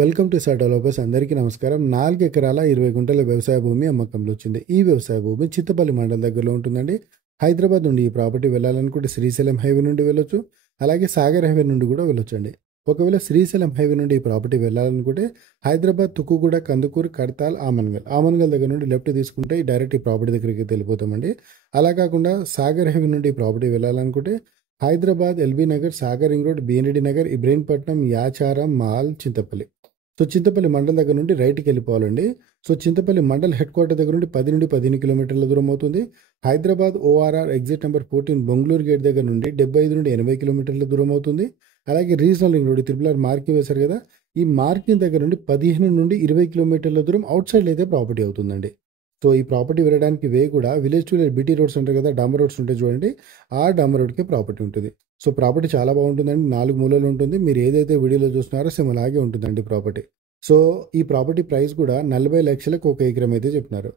Welcome to sir developers. అందరికీ నమస్కారం. 4 ఎకరాల 20 గుంటల వ్యవసాయ భూమి అమ్మకంలో వచ్చింది. ఈ వ్యవసాయ భూమి చిత్తపల్లి మండలం దగ్గరలో ఉంటుందండి. హైదరాబాద్ నుండి ఈ ప్రాపర్టీ వెళ్ళాలనుకుంటే శ్రీశైలం హైవే నుండి వెళ్ళొచ్చు. అలాగే సాగర్ హైవే నుండి కూడా వెళ్ళొచ్చండి. ఒకవేళ శ్రీశైలం హైవే నుండి ఈ ప్రాపర్టీ వెళ్ళాలనుకుంటే హైదరాబాద్ తుక్కుగూడ, కందుకూరు, కడతాల్, ఆమన్గల్ దగ్గర నుండి లెఫ్ట్ తీసుకుంటే డైరెక్ట్ ఈ ప్రాపర్టీ దగ్గరికి వెళ్ళిపోతామండి. అలా కాకుండా సాగర్ హైవే నుండి ఈ ప్రాపర్టీ వెళ్ళాలనుకుంటే Hyderabad, LB Nagar, Sagar ring road, బీఎన్డి నగర్, ఇబ్రహీంపట్నం, యాచారం, మాల్, చింతపల్లి. సో చింతపల్లి మండల్ దగ్గర నుండి రైట్కి వెళ్ళిపోవాలండి. So Chintapalli mandal head quarter దగ్గర నుండి 10 నుండి 15 కిలోమీటర్ల దూరం అవుతుంది. Hyderabad ORR exit number 14 Bongaluru gate దగ్గర నుండి 75 నుండి 80 కిలోమీటర్ల దూరం అవుతుంది. అలాగే regional ring road triple R marking వేశారు కదా, ఈ మార్కింగ్ దగ్గర నుండి 15 నుండి 20 కిలోమీటర్ల దూరం అవుట్ సైడ్ అయితే ప్రాపర్టీ అవుతుందండి. సో ఈ ప్రాపర్టీ వెళ్ళడానికి వే కూడా village to village BT roads ఉంటాయి కదా, డాంబర్ రోడ్స్ ఉంటాయి చూడండి, ఆ డాంబర్ రోడ్కే ప్రాపర్టీ ఉంటుంది. సో ప్రాపర్టీ చాలా బాగుంటుందండి. 4 మూలలు ఉంటుంది. మీరు ఏదైతే వీడియోలో చూస్తున్నారో సేమ్ అలాగే ఉంటుందండి ప్రాపర్టీ. సో ఈ ప్రాపర్టీ ప్రైస్ కూడా 40 లక్షలకు ఒక ఎకరం అయితే చెప్తున్నారు.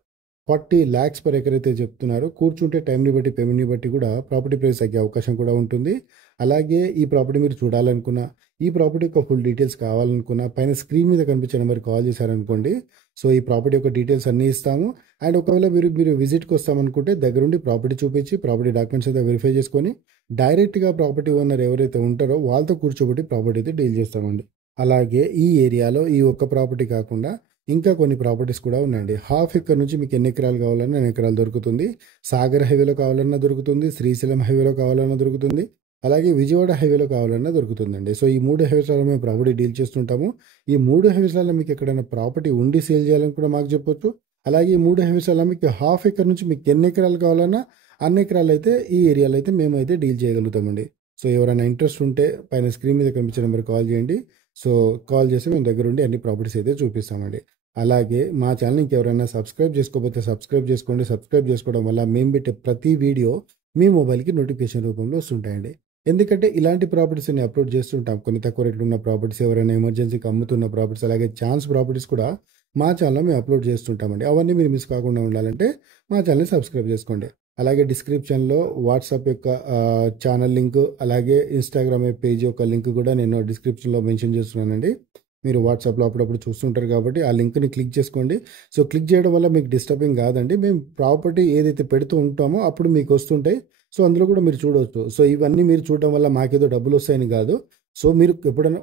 40 lakhs పర్ ఎకర్ అయితే చెప్తున్నారు. కూర్చుంటే టైంని బట్టి పేమెంట్ని బట్టి కూడా ప్రాపర్టీ ప్రైస్ తగ్గే అవకాశం కూడా ఉంటుంది. అలాగే ఈ ప్రాపర్టీ మీరు చూడాలనుకున్నా, ఈ ప్రాపర్టీ యొక్క ఫుల్ డీటెయిల్స్ కావాలనుకున్నా పైన స్క్రీన్ మీద కనిపించే నెంబర్ కాల్ చేశారనుకోండి. సో ఈ ప్రాపర్టీ యొక్క డీటెయిల్స్ అన్నీ ఇస్తాము. అండ్ ఒకవేళ మీరు విజిట్కి వస్తామనుకుంటే దగ్గరుండి ప్రాపర్టీ చూపించి ప్రాపర్టీ డాక్యుమెంట్స్ అయితే వెరిఫై చేసుకొని డైరెక్ట్గా ప్రాపర్టీ ఓనర్ ఎవరైతే ఉంటారో వాళ్ళతో కూర్చోబెట్టి ప్రాపర్టీ అయితే డీల్ చేస్తామండి. అలాగే ఈ ఏరియాలో ఈ ఒక్క ప్రాపర్టీ కాకుండా ఇంకా కొన్ని ప్రాపర్టీస్ కూడా ఉన్నాయండి. హాఫ్ ఎకర్ నుంచి మీకు ఎన్ని ఎకరాలు కావాలన్నా ఎన్ని ఎకరాలు దొరుకుతుంది. సాగర్ హైవేలో కావాలన్నా దొరుకుతుంది. శ్రీశైలం హైవేలో కావాలన్నా దొరుకుతుంది. అలాగే విజయవాడ హైవేలో కావాలన్నా దొరుకుతుందండి. సో ఈ 3 హైవేస్లలో మేము ప్రాపర్టీ డీల్ చేస్తుంటాము. ఈ 3 హైవేస్లలో మీకు ఎక్కడైనా ప్రాపర్టీ ఉండి సేల్ చేయాలని కూడా మాకు చెప్పొచ్చు. అలాగే ఈ 3 హైవేస్లలో మీకు హాఫ్ ఎకర్ నుంచి మీకు ఎన్ని ఎకరాలు కావాలన్నా అన్ని ఎకరాలు అయితే ఈ ఏరియాలో అయితే మేమైతే డీల్ చేయగలుగుతామండి. సో ఎవరైనా ఇంట్రెస్ట్ ఉంటే పైన స్క్రీన్ మీద కనిపించే నెంబర్ కాల్ చేయండి. సో కాల్ చేసి మేము దగ్గరుండి అన్ని ప్రాపర్టీస్ అయితే చూపిస్తామండి. అలాగే మా ఛానల్ ఇంకెవరైనా సబ్స్క్రైబ్ చేసుకోకపోతే సబ్స్క్రైబ్ చేసుకోండి. సబ్స్క్రైబ్ చేసుకోవడం వల్ల మేము పెట్టే ప్రతి వీడియో మీ మొబైల్కి నోటిఫికేషన్ రూపంలో వస్తుంటాయండి. ఎందుకంటే ఇలాంటి ప్రాపర్టీస్ అన్ని అప్లోడ్ చేస్తుంటాం. కొన్ని తక్కువ రేట్లు ఉన్న ప్రాపర్టీస్, ఎవరైనా ఎమర్జెన్సీకి అమ్ముతున్న ప్రాపర్టీస్, అలాగే ఛాన్స్ ప్రాపర్టీస్ కూడా మా ఛానల్లో మేము అప్లోడ్ చేస్తుంటామండి. అవన్నీ మీరు మిస్ కాకుండా ఉండాలంటే మా ఛానల్ని సబ్స్క్రైబ్ చేసుకోండి. అలాగే డిస్క్రిప్షన్లో వాట్సాప్ యొక్క ఛానల్ లింక్, అలాగే ఇన్స్టాగ్రామ్ పేజ్ యొక్క లింక్ కూడా నేను డిస్క్రిప్షన్లో మెన్షన్ చేస్తున్నానండి. మీరు వాట్సాప్లో అప్పుడప్పుడు చూస్తుంటారు కాబట్టి ఆ లింక్ని క్లిక్ చేసుకోండి. సో క్లిక్ చేయడం వల్ల మీకు డిస్టర్బింగ్ కాదండి. మేము ప్రాపర్టీ ఏదైతే పెడుతూ ఉంటామో అప్పుడు మీకు వస్తుంటాయి. సో అందులో కూడా మీరు చూడవచ్చు. సో ఇవన్నీ మీరు చూడడం వల్ల మాకేదో డబ్బులు వస్తాయని కాదు. సో మీరు ఎప్పుడైనా